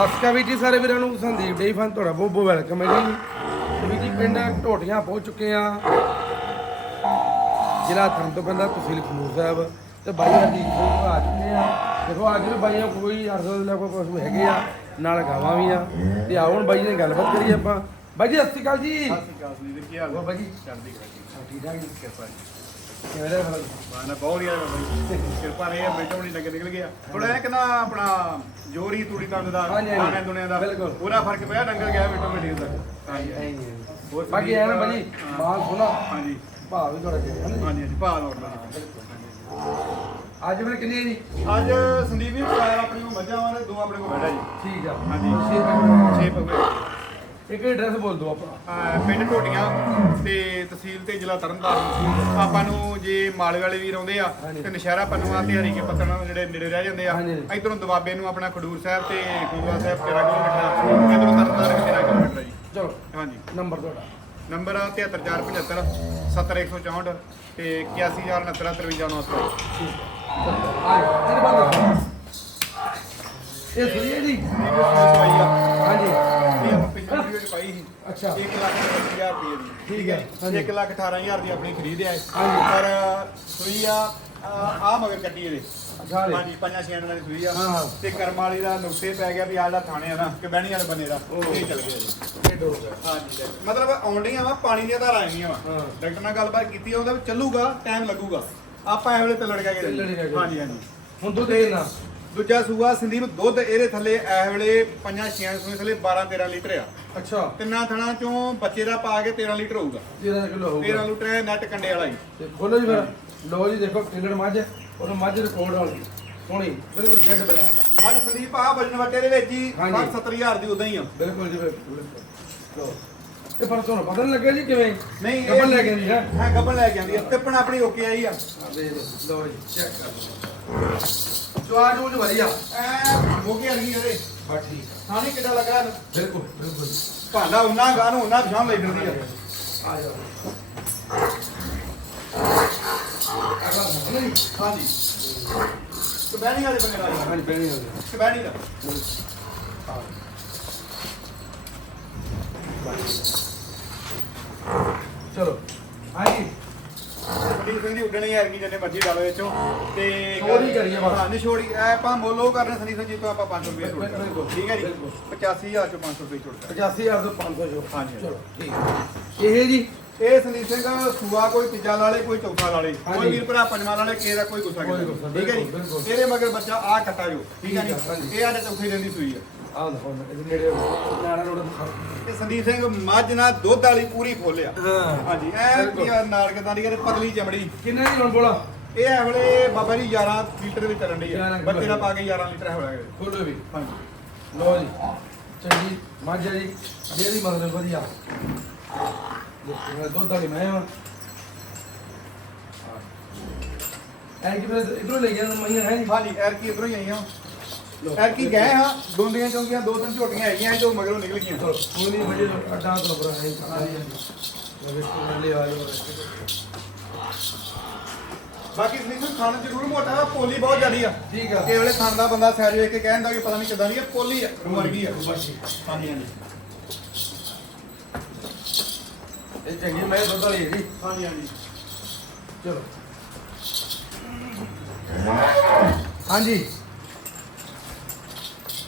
ਸਸਕਾ ਵੀ ਜੀ ਸਾਰੇ ਵੀਰਾਂ ਨੂੰ ਸੰਦੀਪ ਡੇ ਫਨ ਤੁਹਾਡਾ ਬਹੁਤ ਬਹੁਤ ਵੈਲਕਮ ਹੈ ਜੀ। ਵੀ ਜੀ ਪਿੰਡ ਢੋਟੀਆਂ ਪਹੁੰਚ ਚੁੱਕੇ ਆ ਜ਼ਿਲ੍ਹਾ ਥਾਂ ਤੋਂ ਪੈਂਦਾ ਤਹਿਸੀਲ ਖਨੂਰ ਸਾਹਿਬ। ਤੇ ਬਾਈਆਂ ਦੀ ਕੋਈ ਆ ਚੁੱਕੇ ਆ ਦੇਖੋ ਅੱਜ ਵੀ ਬਾਈਆਂ ਕੋਈ 800 ਦੇ ਕੋਈ ਪਸ਼ੂ ਹੈਗੇ ਆ ਨਾਲ ਗਾਵਾਂ ਵੀ ਆ। ਤੇ ਆਓ ਹੁਣ ਬਾਈ ਨੇ ਗੱਲਬਾਤ ਕਰੀਏ ਆਪਾਂ। ਬਾਈ ਜੀ ਸਤਿ ਸ਼੍ਰੀ ਅਕਾਲ ਜੀ। ਸਤਿ ਸ਼੍ਰੀ ਅਕਾਲ ਸੁਨੀਲ ਕੀ ਹਾਲ? ਹੋਰ ਬਾਈ ਜੀ। ਚੜ੍ਹਦੀ ਕਲਾ ਜੀ। ਠੀਕ ਠਾਕ ਜੀ? ਕਿਰਪਾ ਜੀ। ਕਿਵੇਂ ਰਿਹਾ ਫਿਰ? ਮਾਨਾ ਬਹੁਤ ਬਾਈ। ਕਿਰਪਾ ਰਹੇ ਬੈਠੋ ਨਹੀਂ ਲੱਗੇ ਨਿਕਲ ਗਿਆ। ਥੋੜਾ ਜਿਹਾ ਕਿਨਾ ਆਪਣਾ ਜੋਰੀ ਤੂੜੀ ਤੰਦ ਦਾ ਹਾਂਜੀ, ਹਾਂਜੀ। ਦਾਣੇ ਦੁਨੀਆ ਦਾ ਬਿਲਕੁਲ। ਪੂਰਾ ਫ਼ਰਕ ਪਿਆ ਡੰਗਰ ਗਿਆ ਬੈਠੋ ਮਿੱਟੀ ਦਾ ਹਾਂਜੀ ਐਂ ਹੀ ਹੈ। ਹੋਰ ਬਾਕੀ ਐ ਨਾ ਬਾਈ ਹਾਂ। ਮਾਲ ਸੋਨਾ ਹਾਂਜੀ। ਭਾਅ ਵੀ ਤੁਹਾਡਾ ਨਾ ਹਾਂਜੀ? ਹਾਂਜੀ ਭਾਅ ਲੋੜ ਦਾ ਅੱਜ ਫਿਰ ਕਿੰਨੀ ਹੈ ਜੀ? ਅੱਜ ਸੰਦੀਪ ਵੀ ਪਾਇਆ ਆਪਣੇ ਕੋਲ ਮੱਝਾਂ ਵਾਲੇ ਦੋ ਆਪਣੇ ਕੋਲ ਬੈਠਾ ਜੀ। ਠੀਕ ਆ। ਹਾਂਜੀ। ਛੇ ਪੈਸੇ। ਛੇ ਪਗਵੇ ਇੱਕ ਐਡਰੈਸ ਬੋਲ ਦਿਓ ਆਪਾਂ ਪਿੰਡ ਢੋਟੀਆਂ ਤੇ ਤਹਿਸੀਲ ਤੇ ਜ਼ਿਲ੍ਹਾ ਤਰਨਤਾਰਨ। ਆਪਾਂ ਨੂੰ ਜੇ ਮਾਲੇ ਵਾਲੇ ਵੀਰ ਆਉਂਦੇ ਆ ਹਾਂਜੀ। ਤੇ ਨਸ਼ਹਿਰਾ ਪੰਨੂਆ ਤੇ ਹਰੀਕੇ ਪੱਤਣ ਜਿਹੜੇ ਨੇੜੇ ਰਹਿ ਜਾਂਦੇ ਆ। ਹਾਂਜੀ। ਇਧਰੋਂ ਦਵਾਬੇ ਨੂੰ ਆਪਣਾ ਖਡੂਰ ਸਾਹਿਬ ਤੇ ਗੁਰੂਆ ਸਾਹਿਬ 13 ਕਿਲੋਮੀਟਰ ਇਧਰੋਂ ਤਰਨਤਾਰਨ ਵੀ 13 ਕਿਲੋਮੀਟਰ ਆ ਜੀ। ਚਲੋ ਹਾਂਜੀ। ਨੰਬਰ ਤੁਹਾਡਾ। ਨੰਬਰ ਆ 73475 70164 ਤੇ 81993 ਚਲੋ ਆਏ ਇਹਦੇ ਬਾਅਦ ਇਹ ਸੁਣੀਏ ਜੀ? ਸਵਾਈ ਆ ਹਾਂਜੀ ਇਹ ਆਪਾਂ ਪਿਛਲੀ ਵੀਡੀਓ ਚ ਪਾਈ ਸੀ ਅੱਛਾ। 1 ਲੱਖ 20000 ਰੁਪਏ ਦੀ। ਠੀਕ ਹੈ, ਹਾਂਜੀ। 1 ਲੱਖ 18000 ਦੀ ਆਪਣੀ ਖਰੀਦ ਹੈ। ਹਾਂਜੀ। ਪਰ ਸੂਈ ਆ ਆ ਮਗਰ ਕੱਟੀ ਇਹਦੇ। ਅੱਛਾ ਜੀ। ਹਾਂਜੀ ਪੰਜਾਂ ਛੇ ਦਿਨਾਂ ਦੀ ਸੂਈ ਆ। ਹਾਂ, ਹਾਂ। ਤੇ ਕਰਮ ਵਾਲੀ ਦਾ ਨੁਕਸੇ ਪੈ ਗਿਆ ਵੀ ਆਹ ਜਿਹੜਾ ਥਾਣੇ ਆ ਨਾ ਕਿ ਬਹਿਣੀ ਵਾਲੇ ਬੰਨੇ ਦਾ ਉਹ। ਇਹ ਚੱਲ ਗਿਆ ਜੀ। ਇਹ ਡੋਰ ਹੈ ਹਾਂਜੀ ਮਤਲਬ ਆਉਂਦੀਆਂ ਵਾ ਪਾਣੀ ਦੀਆਂ ਧਾਰਾਂ ਆਈਆਂ ਵਾ। ਹਾਂ। ਡਾਕਟਰ ਨਾਲ ਗੱਲਬਾਤ ਕੀਤੀ ਆ, ਉਹਦਾ ਵੀ ਚੱਲੂਗਾ ਟਾਈਮ ਲੱਗੂਗਾ। ਆਪਾਂ ਤੇ ਲੜ ਕੇ ਤੇ ਲੜ ਕੇ ਗਏ। ਹਾਂਜੀ ਹਾਂਜੀ। ਹੁਣ ਦੁੱਧ ਦੇਣਾ। ਦੂਜਾ ਸੂਆ ਸੰਦੀਪ ਦੁੱਧ ਇਹਦੇ ਥੱਲੇ ਇਹ ਵੇਲੇ ਪੰਜਾਂ ਛੇਆਂ ਸੂਏ ਥੱਲੇ 12 13 ਲੀਟਰ ਆ। ਅੱਛਾ। ਤਿੰਨਾਂ ਥਣਾ ਚੋਂ ਬੱਚੇ ਦਾ ਪਾ ਕੇ 13 ਲੀਟਰ ਹੋਊਗਾ। 13 ਕਿਲੋ 13 ਹੋਊਗਾ ਲੀਟਰ ਹੈ ਨੈਟ ਕੰਡੇ ਵਾਲਾ ਹੀ। ਤੇ ਖੋਲੋ ਜੀ ਫਿਰ। ਲੋ ਜੀ ਦੇਖੋ ਕਿੰਨੜ ਮੱਝ ਉਹਨੂੰ ਮੱਝ ਰਿਕਾਰਡ ਵਾਲੀ। ਸੋਹਣੀ ਬਿਲਕੁਲ ਜੱਡ ਬਣਾ। ਅੱਜ ਸੰਦੀਪ ਆ ਵਜਨ ਵਟੇ ਦੇ ਵਿੱਚ ਹੀ ਹਾਂਜੀ। 70000 ਦੀ ਉਦਾਂ ਹੀ ਆ। ਬਿਲਕੁਲ ਜੀ ਬਿਲਕੁਲ। ਲੋ ਇਹ ਪਰ ਤੁਹਾਨੂੰ ਪਤਾ ਨਹੀਂ ਲੱਗਿਆ ਜੀ ਕਿਵੇਂ? ਨਹੀਂ ਗੱਬਣ ਲੈ ਕੇ ਆਉਂਦੀ ਹੈ। ਹਾਂ ਗੱਬਣ ਲੈ ਕੇ ਆਉਂਦੀ ਆ ਟਿੱਪਣ ਆਪਣੀ ਓਕੇ ਆਈ ਆ। ਆ ਦੇ ਲੋ ਲੋ ਜੀ ਚੈੱਕ ਕਰ ਸਵਾਦ ਉਹ ਵਧੀਆ। ਐ ਮੋਗੇ ਵਰਗੀ ਇਹਦੇ ਬਾ ਠੀਕ ਸਾਨੀ ਕਿੱਡਾ ਲੱਗਾ ਇਹਨੂੰ? ਬਿਲਕੁਲ ਬਿਲਕੁਲ। ਭਾਂਡਾ ਉਨਾ ਗਾਂ ਨੂੰ ਉਨਾ ਪਛਾਣ ਲਈ ਫਿਰਦੀ ਆ। ਆ ਜਾਓ। ਅਗਲਾ ਨਹੀਂ। ਹਾਂਜੀ। ਕਬੈਣੀ ਵਾਲੇ ਬੰਦੇ ਦਾ ਹਾਂਜੀ ਬੈਣੀ ਹੋ ਕਬੈਣੀ ਦਾ ਚਲੋ ਹਾਂਜੀ ਵੱਡੀ ਸਿੰਘ ਦੀ ਉੱਡਣੀ ਹੈ ਕਿ ਜਿੰਨੇ ਮਰਜ਼ੀ ਡਾਲੋ ਵਿੱਚੋਂ ਤੇ ਛੋੜੀ ਕਰੀਏ ਬਸ। ਹਾਂ ਨਹੀਂ ਛੋੜੀ ਐ ਆਪਾਂ ਮੋਲੋ ਕਰਨੇ ਸਨੀ ਸਿੰਘ ਜੀ ਤੋਂ ਆਪਾਂ 500 ਰੁਪਏ ਛੋੜ ਬਿਲਕੁਲ, ਬਿਲਕੁਲ। ਠੀਕ ਹੈ ਜੀ ਬਿਲਕੁਲ। 85000 ਚੋਂ 500 ਰੁਪਏ ਛੋੜ 85000 ਤੋਂ 500 ਜੋ ਹਾਂਜੀ। ਚਲੋ ਠੀਕ ਹੈ। ਇਹ ਜੀ ਇਹ ਸੰਦੀਪ ਸਿੰਘ ਸੂਆ ਕੋਈ ਤੀਜਾ ਲਾਲੇ ਕੋਈ ਚੌਥਾ ਲਾਲੇ ਹਾਂਜੀ। ਕੋਈ ਵੀਰ ਭਰਾ ਪੰਜਵਾਂ ਲਾਲੇ ਕਿਸੇ ਦਾ ਕੋਈ ਗੁੱਸਾ ਕੋਈ ਨਹੀਂ ਗੁੱਸਾ, ਠੀਕ ਹੈ ਜੀ ਬਿਲਕੁਲ, ਬਿਲਕੁਲ। ਇਹਦੇ ਮਗਰ ਬੱਚਾ ਆ ਕੱਟਾ ਜੋ ਠੀਕ ਹੈ ਠੀਕ ਹੈ, ਜੀ ਹਾਂਜੀ। ਇਹ ਆਡੇ ਚੌਥੇ ਦਿਨ ਦੀ ਸੂਈ ਆ ਆਹ ਦੇਖੋ ਇਹਦੇ ਨੇੜੇ ਨਾੜਾ ਰੋਡ ਇਹ ਸੰਦੀਪ ਸਿੰਘ ਮੱਝ ਨਾਲ ਦੁੱਧ ਵਾਲੀ ਪੂਰੀ ਫੋਲਿਆ ਹਾਂ। ਹਾਂਜੀ ਐ ਬਿਲਕੁਲ। ਨਾਲ ਕਿਦਾਂ ਦੀ ਇਹ ਪਤਲੀ ਚਮੜੀ। ਕਿੰਨੇ ਦੀ ਹੁਣ ਬੋਲਾ? ਇਹ ਐ ਵੇਲੇ ਬਾਬਾ ਜੀ 11 ਲੀਟਰ ਦੇ ਵਿੱਚ ਚੱਲਣ ਡਈ 11 ਆ। ਕਿਲੋ ਬੱਚੇ ਦਾ ਪਾ ਕੇ 11 ਲੀਟਰ ਹੋ ਗਿਆ ਖੋਲੋ ਵੀ ਹਾਂਜੀ। ਲੋ ਜੀ। ਚੰਗੀ ਮੱਝ ਆ ਜੀ। ਡੇਰੀ ਮਤਲਬ ਵਧੀਆ। ਦੇਖੋ ਦੁੱਧ ਵਾਲੀ ਮੈਂ ਆ। ਐ ਕਿ ਫਿਰ ਇਧਰੋਂ ਲੈ ਗਿਆ ਮਈਆਂ ਹੈ ਜੀ ਹਾਂਜੀ ਐਰ ਕੀ ਇਧਰੋਂ ਹੀ ਆਈਆਂ। ਐਰ ਕੀ ਗਏ ਹਾਂ ਦੋਂਦੀਆਂ ਚੌਂਕੀਆਂ ਦੋ ਤਿੰਨ ਝੋਟੀਆਂ ਹੈਗੀਆਂ ਜੋ ਮਗਰੋਂ ਨਿਕਲ ਗਈਆਂ। ਚਲੋ ਕੋਈ ਨਹੀਂ ਮਜੇ ਅੱਡਾ ਤੋਂ ਬਰਾ ਹੈ ਹੈ ਵੇਖੋ ਲੈ ਆਇਓ ਬਾਕੀ ਸਿੰਘ ਖਾਣ ਜ਼ਰੂਰ ਮੋਟਾ ਆ ਪੋਲੀ ਬਹੁਤ ਜ਼ਿਆਦੀ ਆ। ਠੀਕ ਆ। ਕਿ ਵੇਲੇ ਥਣ ਦਾ ਬੰਦਾ ਸੈਰ ਵੇਖ ਕੇ ਕਹਿੰਦਾ ਕਿ ਪਤਾ ਨਹੀਂ ਕਿਦਾਂ ਦੀ ਹੈ ਪੋਲੀ ਆ ਰੂ ਵਰਗੀ ਆ। ਹਾਂਜੀ ਹਾਂਜੀ। ਇਹ ਚੰਗੀ ਮੈਂ ਦੁੱਧ ਵਾਲੀ ਹੈ ਜੀ ਹਾਂਜੀ ਹਾਂਜੀ। ਚਲੋ। ਹਾਂਜੀ।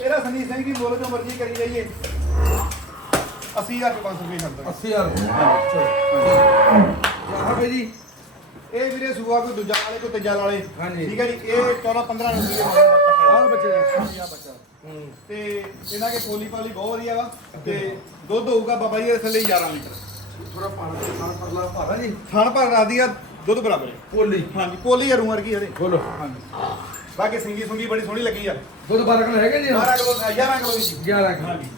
ਇਹਦਾ ਸੰਦੀਪ ਸਿੰਘ ਦੀ ਮੁੱਲ ਜੋ ਮਰਜ਼ੀ ਕਰੀ ਜਾਈਏ। 80000 500 ਰੁਪਏ ਖਰਚ 80000 ਚਲੋ। ਹਾਂ ਭਾਈ ਜੀ। ਇਹ ਵੀਰੇ ਸੂਆ ਕੋਈ ਦੂਜਾ ਵਾਲੇ ਕੋਈ ਤੀਜਾ ਵਾਲੇ। ਹਾਂਜੀ। ਠੀਕ ਹੈ ਜੀ ਇਹ 14 15 ਰੁਪਏ ਦਾ ਆਹ ਬੱਚੇ ਦੇ ਹਾਂਜੀ ਆ ਬੱਚਾ। ਹੂੰ ਤੇ ਇਹਨਾਂ ਕੇ ਪੋਲੀ ਪਾਲੀ ਬਹੁਤ ਵਧੀਆ ਵਾ। ਤੇ ਦੁੱਧ ਹੋਊਗਾ ਬਾਬਾ ਜੀ ਦੇ ਥੱਲੇ 11 ਲੀਟਰ। ਥੋੜਾ ਪਾਣੀ ਖਾਣ ਪਰਲਾ ਭਾਰਾ ਜੀ। ਥਣ ਭਰ ਰਾਦੀ ਆ ਦੁੱਧ ਬਰਾਬਰ। ਹੈ ਪੋਲੀ। ਹਾਂਜੀ ਪੋਲੀ ਆ ਰੂ ਵਰਗੀ ਇਹਦੇ। ਖੋਲੋ ਹਾਂਜੀ। ਬਾਕੀ ਸਿੰਗੀ ਸੁੰਗੀ ਬੜੀ ਸੋਹਣੀ ਲੱਗੀ ਆ। ਦੁੱਧ 12 ਕਿਲੋ ਹੈਗਾ ਜੀ 12 ਕਿਲੋ 11 ਕਿਲੋ ਦੀ ਸੀ 11 ਕਿਲੋ। ਹਾਂਜੀ।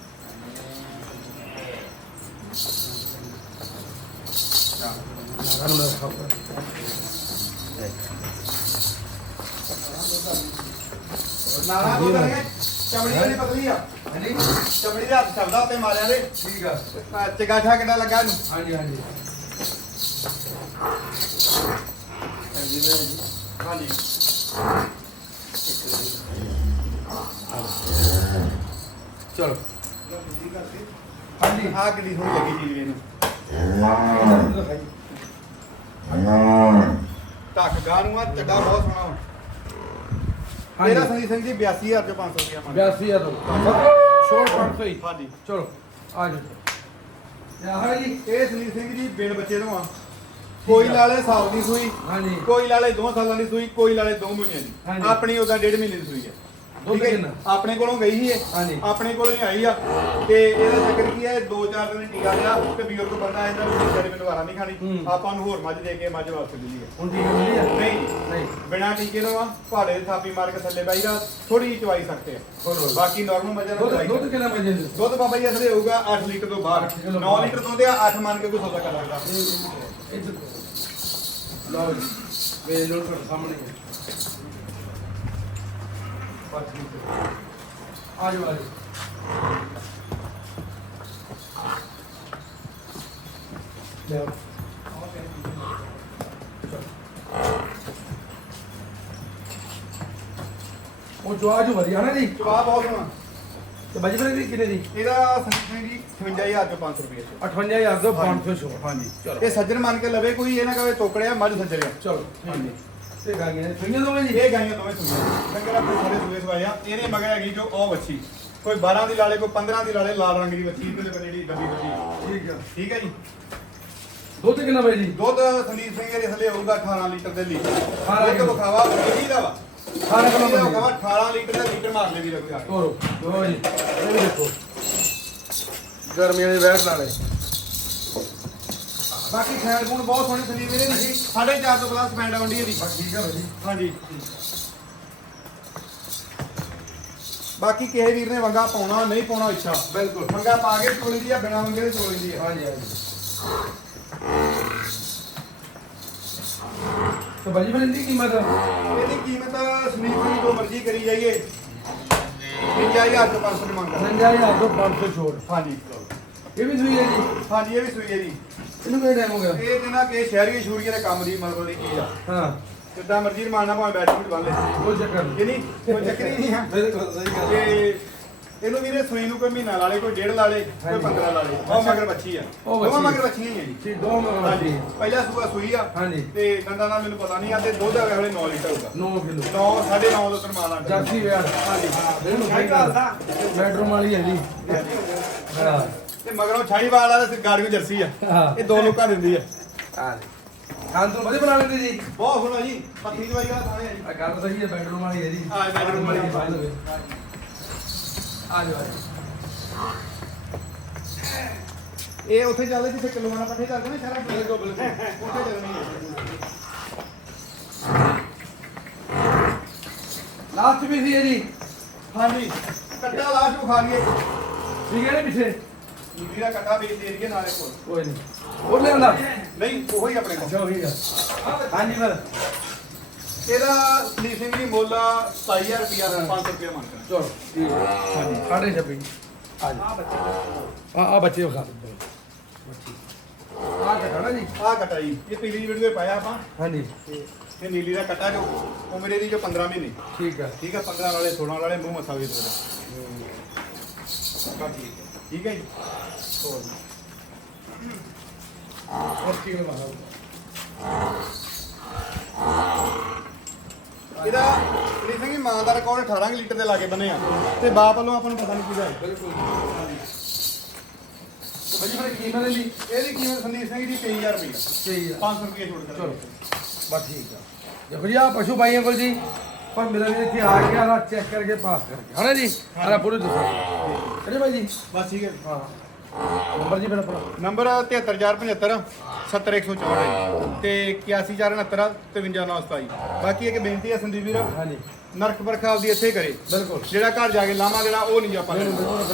ਨਾਰਾ ਦੁੱਧ ਹੈ ਚਮੜੀ ਵਾਲੀ ਪਤਲੀ ਆ? ਹਾਂਜੀ। ਚਮੜੀ ਦੇ ਹੱਥ ਚੱਲਦਾ ਉੱਤੇ ਮਾਰਿਆ ਦੇ। ਠੀਕ ਆ। ਚਗਾਠਾ ਕਿੱਡਾ ਲੱਗਾ ਇਹਨੂੰ। ਹਾਂਜੀ ਹਾਂਜੀ। ਹਾਂਜੀ। ਹਾਂਜੀ। ਚਲੋ। ਹਾਂਜੀ। ਆ ਕਿੰਨੀ ਸੋਹਣੀ ਲੱਗੀ ਚੀਜ਼ ਇਹਨੂੰ। ਇਹਦਾ ਦਿਖਾਈ। ਢੱਕ ਗਾਂ ਨੂੰ ਆ ਚੱਡਾ ਬਹੁਤ ਸੋਹਣਾ ਵਾ। ਹਾਂਜੀ। ਇਹਦਾ ਸੰਦੀਪ ਸਿੰਘ ਜੀ 82500 ਚ 500 ਰੁਪਇਆ ਮੰਗਦਾ। 82 ਆ ਦੋ ਛੋੜ 500 ਹੀ। ਹਾਂਜੀ। ਚਲੋ। ਆ ਜਾਓ। ਯਾ ਹਾਂ ਜੀ। ਇਹ ਸੰਦੀਪ ਸਿੰਘ ਜੀ ਬਿਨ ਬੱਚੇ ਤੋਂ ਆ। ਕੋਈ ਲਾਲੇ ਸਾਲ ਦੀ ਸੂਈ। ਹਾਂਜੀ। ਕੋਈ ਲਾਲੇ 2 ਸਾਲਾਂ ਦੀ ਸੂਈ ਕੋਈ ਲਾਲੇ 2 ਮਹੀਨਿਆਂ ਦੀ। ਹਾਂਜੀ। ਆਪਣੀ ਉਹਦਾ ਡੇਢ ਮਹੀਨੇ ਦੀ ਸੂਈ ਹੈ ਦੁੱਧ? ਕਿੰਨਾ? ਆਪਣੇ ਕੋਲੋਂ ਗਈ ਸੀ ਇਹ। ਹਾਂਜੀ। ਆਪਣੇ ਕੋਲੋਂ ਹੀ ਆਈ ਆ। ਤੇ ਇਹਦਾ ਚੱਕਰ ਕੀ ਹੈ ਦੋ ਚਾਰ ਦਿਨ ਟੀਕਾ ਲਿਆ ਤੇ ਬਜ਼ੁਰਗ ਬੰਦਾ ਇਹਦਾ ਵਿਚਾਰੇ ਮੈਨੂੰ ਵਾਰਾ ਨਹੀਂ ਖਾਣੀ। ਆਪਾਂ ਨੂੰ ਹੋਰ ਮੱਝ ਦੇ ਕੇ ਮੱਝ ਵਾਪਸ ਦਿੱਲੀ ਹੈ। ਹੁਣ ਠੀਕ ਮਿਲੀ ਆ ਨਹੀਂ ਨਹੀਂ। ਬਿਨਾ ਟੀਕੇ ਤੋਂ ਆ ਪਹਾੜੇ ਦੀ ਥਾਪੀ ਮਾਰ ਕੇ ਥੱਲੇ ਬਾਈ ਦਾ ਥੋੜੀ ਜਿਹੀ ਚਵਾਈ ਸਕਦੇ ਆ ਬਾਕੀ ਨਾਰਮਲ ਮੱਝਾਂ ਦਾ ਦੁੱਧ ਕਿੰਨਾ ਦੇ? ਦੁੱਧ ਬਾਬਾ ਜੀ ਅਸਲੇ ਹੋਊਗਾ 8 ਲੀਟਰ ਤੋਂ ਬਾਹਰ। ਅੱਠ ਕਿਲੋ 9 ਲੀਟਰ ਤੋਂ ਤੇ 8 ਮੰਨ ਕੇ ਕੋਈ ਸੌਦਾ ਕਰ ਸਕਦਾ। ਲਓ ਜੀ। ਵੇ ਲੋੜ ਸਾਹਮਣੇ ਹੈ ਬਸ ਠੀਕ ਹੈ ਆ ਜਾਓ ਆ ਜਾਓ। ਲਿਆਓ। ਉਹ ਜੋ ਆਜੂ ਵਧੀਆ ਨਾ ਜੀ ਚਵਾ ਬਹੁਤ ਹੋਣਾ। ਤੇ ਬਾਜੀ ਫਿਰ ਇਹਦੀ ਕਿੰਨੇ ਦੀ? ਇਹਦਾ ਸੰਖਿਆ ਜੀ 58000 ਤੋਂ 500 ਰੁਪਏ 58000 ਤੋਂ 500 ਛੋੜ ਹਾਂਜੀ। ਚਲੋ। ਇਹ ਸੱਜਣ ਮੰਨ ਕੇ ਲਵੇ ਕੋਈ ਇਹ ਨਾ ਕਵੇ ਤੋਕੜਿਆ ਮੱਝ ਸੱਜਰਿਆ ਚਲੋ ਹਾਂਜੀ। ਤੇ ਗਾਂਗੇ ਨੇ। ਸੁਣੀਆਂ ਦੋਵੇਂ ਜੀ? ਇਹ ਗਾਈਆਂ ਦੋਵੇਂ ਸੁਣੀਆਂ ਡੰਗਰ ਆਪਣੇ ਸਾਰੇ ਸੂਏ ਸਵਾਏ ਆ? ਇਹਨੇ ਮਗਰ ਹੈਗੀ ਜੋ ਉਹ ਵੱਛੀ। ਕੋਈ 12 ਦੀ ਲਾਲੇ ਕੋਈ 15 ਦੀ ਲਾਲੇ ਲਾਲ ਰੰਗ ਦੀ ਵੱਛੀ। ਇਹਦੇ ਕੋਲ ਜਿਹੜੀ ਡੱਬੀ ਵੱਛੀ। ਠੀਕ ਆ। ਠੀਕ ਹੈ ਜੀ? ਦੁੱਧ ਕਿੰਨਾ ਬਾਈ ਜੀ? ਦੁੱਧ ਸੰਦੀਪ ਸਿੰਘ ਦੇ ਥੱਲੇ ਹੋਊਗਾ 18 ਲੀਟਰ ਦੇ ਵਿਖਾਵਾ ਇਹੀ ਦਾ ਵਾ। ਸਾਰੇ ਕੋਲੋਂ ਵਿਖਾਵਾ 18 ਲੀਟਰ ਦਾ ਲੀਟਰ ਮਾਰ ਲੈ ਵੀ ਲੱਗੂਗਾ ਤੋਰੋ ਲੋ ਜੀ। ਇਹ ਵੀ ਦੇਖੋ। ਗਰਮੀਆਂ ਦੇ ਬੈਠ ਨਾਲੇ। ਬਾਕੀ ਖੈਰ ਗੁਣ ਬਹੁਤ ਸੋਹਣੀ ਸੰਦੀਪ ਇਹਦੇ ਦੀ ਸੀ 4.5 ਤੋਂ ਪਲੱਸ ਪੈਂਡ ਆਉਂਦੀ ਇਹਦੀ ਠੀਕ ਆ ਬਾਈ ਹਾਂਜੀ। ਬਾਕੀ ਕਿਸੇ ਵੀਰ ਨੇ ਵੰਗਾ ਪਾਉਣਾ ਨਹੀਂ ਪਾਉਣਾ ਇੱਛਾ। ਬਿਲਕੁਲ। ਵੰਗਾ ਪਾ ਕੇ ਚੋਲੀ ਦੀ ਆ ਬਿਨਾ ਵੰਗੇ ਦੇ ਚੋਲੀ ਦੀ ਆ। ਹਾਂਜੀ ਹਾਂਜੀ। ਤਾਂ ਬਾਜੀ ਫਿਰ ਇਹਦੀ ਕੀਮਤ? ਇਹਦੀ ਕੀਮਤ ਸੁਨੀਲ ਜੀ ਜੋ ਮਰਜ਼ੀ ਕਰੀ ਜਾਈਏ। 50000 ਤੋਂ 500 ਦੀ ਮੰਗਦਾ 50000 ਤੋਂ 500 ਛੋੜ। ਹਾਂਜੀ। ਇਹ ਵੀ ਸੂਈ ਹੈ ਜੀ? ਹਾਂਜੀ ਇਹ ਵੀ ਸੂਈ ਹੈ ਜੀ। ਇਹਨੂੰ ਕਿਹੜਾ ਟਾਈਮ ਹੋ ਗਿਆ? ਇਹ ਨਾ ਕਿ ਸ਼ਹਿਰੀ ਸ਼ੂਰੀਏ ਦੇ ਕੰਮ ਦੀ ਮਤਲਬ ਦੀ ਚੀਜ਼ ਆ। ਹਾਂ। ਜਿੱਦਾਂ ਮਰਜ਼ੀ ਰਮਾਨਾ ਭਾਵੇਂ ਕੇ ਬੰਨ ਲੈ। ਕੋਈ ਚੱਕਰ ਨਹੀਂ। ਕੋਈ ਚੱਕਰ ਹੀ ਨਹੀਂ ਆ। ਬਿਲਕੁਲ ਸਹੀ ਗੱਲ ਤੇ ਇਹਨੂੰ ਵੀਰੇ ਸੂਈ ਨੂੰ ਕੋਈ ਮਹੀਨਾ ਲਾ ਲੇ ਕੋਈ ਡੇਢ ਲਾ ਲੇ ਕੋਈ ਹਾਂਜੀ। 15 ਲਾ ਲੇ। ਉਹ ਮਗਰ ਬੱਚੀ ਆ। ਉਹ। ਮਗਰ ਬੱਚੀਆਂ ਹੀ ਆ ਜੀ। ਠੀਕ ਦੋ ਮਗਰ ਹਾਂਜੀ। ਜੀ ਪਹਿਲਾ ਸੂਆ ਸੂਈ ਆ। ਹਾਂਜੀ। ਤੇ ਦੰਦਾਂ ਦਾ ਮੈਨੂੰ ਪਤਾ ਨਹੀਂ ਆ ਤੇ ਦੁੱਧ ਹੈਗਾ ਹਲੇ 9 ਲੀਟਰ ਹੋਊਗਾ। 9 ਕਿਲੋ। 9 9.5 ਤੋਂ ਤਰਮਾਲਾ ਜਰਸੀ ਵਿਆੜ ਹਾਂਜੀ। ਬਿਲਕੁਲ ਸਹੀ ਗੱਲ ਬੈਡਰੂਮ ਵਾਲੀ ਹੈ ਜੀ। ਹਾਂ। ਤੇ ਮਗਰੋਂ ਛਾਈ ਵਾਲਾ ਤੇ ਗਾੜੀ ਜਰਸੀ ਆ। ਹਾਂ। ਇਹ ਦੋ ਲੋਕਾਂ ਦਿੰਦੀ ਆ। ਹਾਂ ਖਾਣ ਤੋਂ ਵਧੀਆ ਬਣਾ ਲੈਂਦੇ ਜੀ। ਬਹੁਤ ਸੋਹਣਾ ਜੀ। ਪੱਤੀ ਦਵਾਈ ਵਾਲਾ ਥਾਣੇ ਆ ਜੀ। ਆ ਗੱਲ ਸਹੀ ਹੈ ਬੈਡਰੂਮ ਵਾਲੀ ਹੈ ਜੀ। ਹਾਂ, bedroom ਵਾਲੀ ਹੈ। ਆ ਜਾਓ ਆ ਜਾਓ। ਇਹ ਉੱਥੇ ਚੱਲਦੇ ਜਿੱਥੇ ਕਿਲੋਵਾਨਾ ਪੱਠੇ ਚੱਲਦੇ ਨੇ ਸਾਰਾ ਬਿਲਕੁਲ ਬਿਲਕੁਲ। ਉੱਥੇ ਚੱਲਣੀ ਹੈ। ਲਾਸਟ ਵੀ ਸੀ ਹੈ ਜੀ। ਹਾਂਜੀ। ਕੱਟਾ ਲਾਸ਼ ਵਿਖਾ ਲਈਏ। ਠੀਕ ਹੈ ਨਾ ਪਿੱਛੇ? ਵੀਰਾ ਕੱਟਾ ਵੇਚ ਦੇ ਰਹੀਏ ਨਾਲੇ ਕੋਲ। ਕੋਈ ਨਹੀਂ ਉਹ ਲਿਆਂਦਾ ਨਹੀਂ ਉਹੀ ਆਪਣੇ ਕੋਲ। ਅੱਛਾ ਉਹੀ ਆ। ਹਾਂਜੀ ਫਿਰ। ਇਹਦਾ ਸਲੀਪ ਸਿੰਘ ਦੀ ਮੁੱਲ 27000 ਰੁਪਿਆ 500 ਰੁਪਿਆ ਮੰਗਦਾ ਚਲੋ ਠੀਕ ਹੈ ਹਾਂਜੀ ਸਾਢੇ ਛੱਬੀ। ਆ ਜਾ ਆ ਆ ਬੱਚੇ ਵਿਖਾ ਦਿੰਦੇ ਆ। ਕਟਣਾ ਜੀ। ਆਹ ਕੱਟਾ ਜੀ। ਇਹ ਪੀਲੀ ਵੀਡੀਓ ਪਾਇਆ ਆਪਾਂ। ਹਾਂਜੀ। ਤੇ ਇਹ ਨੀਲੀ ਦਾ ਕੱਟਾ ਜੋ ਉਮਰੇ ਦੀ ਜੋ 15 ਮਹੀਨੇ। ਠੀਕ ਆ। ਠੀਕ ਹੈ 15 ਵਾਲੇ 16 ਵਾਲੇ ਮੂੰਹ ਮੱਥਾ ਵੀ ਦੋਦਾ ਠੀਕ ਠੀਕ ਹੈ ਜੀ। ਹੋਰ ਹੋਰ ਕੀ ਲਵਾ ਇਹਦਾ ਸਲੀਪ ਸਿੰਘ ਦੀ ਮਾਂ ਦਾ ਰਿਕਾਰਡ 18 ਕੁ ਲੀਟਰ ਦੇ ਲਾਗੇ ਬੰਨੇ ਆ। ਤੇ ਬਾਪ ਵੱਲੋਂ ਆਪਾਂ ਨੂੰ ਪਤਾ ਨਹੀਂ ਕਿਹਦਾ ਹੈ ਬਿਲਕੁਲ। ਬੱਜੀ ਫਿਰ ਕੀਮਤ ਦੀ ਇਹਦੀ ਕੀਮਤ ਸੰਦੀਪ ਸਿੰਘ ਦੀ 23000 ਰੁਪਏ ਸਹੀ ਆ 500 ਰੁਪਏ ਛੋੜ ਕਰ ਚਲੋ। ਬਸ ਠੀਕ ਆ। ਦੇਖੋ ਜੀ ਆ ਪਸ਼ੂ ਭਾਈਆਂ ਕੋਲ ਜੀ। ਪਰ ਮੇਰਾ ਵੀ ਇੱਥੇ ਆ ਗਿਆ ਰਾ ਚੈੱਕ ਕਰਕੇ ਪਾਸ ਕਰਕੇ ਹਣਾ ਜੀ? ਆਰਾ ਪੂਰੇ ਦੱਸੋ ਅਰੇ ਭਾਈ ਜੀ? ਬਸ ਠੀਕ ਹੈ ਹਾਂ। ਨੰਬਰ ਜੀ ਮੇਰਾ ਆਪਣਾ। ਨੰਬਰ 73475 70164 ਤੇ 81469 53927 ਬਾਕੀ ਇੱਕ ਬੇਨਤੀ ਹੈ ਸੰਦੀਪ ਵੀਰ ਹਾਂਜੀ ਨਰਕ ਵਰਖਾ ਆਪਦੀ ਇੱਥੇ ਕਰੇ। ਬਿਲਕੁਲ। ਜਿਹੜਾ ਘਰ ਜਾ ਕੇ ਲਾਮਾ ਦੇਣਾ ਉਹ ਨਹੀਂ ਆਪਾਂ।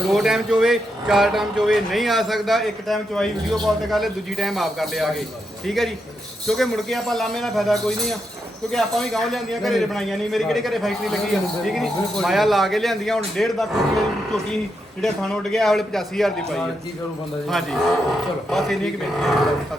ਦੋ ਟਾਈਮ ਚ ਹੋਵੇ ਚਾਰ ਟਾਈਮ ਚ ਹੋਵੇ ਨਹੀਂ ਆ ਸਕਦਾ। ਇੱਕ ਟਾਈਮ ਚ ਆਈ ਵੀਡੀਓ ਕਾਲ ਤੇ ਕਰ ਲੈ ਦੂਜੀ ਟਾਈਮ ਆਪ ਕਰ ਲਿਆ ਆ ਕੇ। ਠੀਕ ਹੈ ਜੀ? ਕਿਉਂਕਿ ਮੁੜ ਕੇ ਆਪਾਂ ਲਾਮੇ ਦਾ ਫਾਇਦਾ ਕੋਈ ਨਹੀਂ ਆ। ਕਿਉਂਕਿ ਆਪਾਂ ਵੀ ਗਾਉਂ ਲਿਆਂਦੀਆਂ ਘਰੇ ਬਣਾਈਆਂ ਨਹੀਂ। ਮੇਰੀ ਕਿਹੜੇ ਘਰੇ ਫੈਕਟਰੀ ਲੱਗੀ ਆ ਠੀਕ ਨਹੀਂ? ਮਾਇਆ ਲਾ ਕੇ ਲਿਆਂਦੀਆਂ ਹੁਣ 1.5 ਲੱਖ ਰੁਪਏ ਦੀ ਝੋਟੀ ਸੀ ਜਿਹੜਾ ਥਾਣ ਉੱਡ ਗਿਆ ਹਲੇ 85000 ਦੀ ਪਾਈ ਹਾਂ ਆ ਕੀ ਕਰੂ ਬੰਦਾ ਜੀ? ਹਾਂਜੀ। ਚਲੋ ਬਸ ਇੰਨੀ ਕੁ ਬੇਨਤੀ ਹੈ। ਸਤਿ ਸ਼੍ਰੀ ਅਕਾਲ।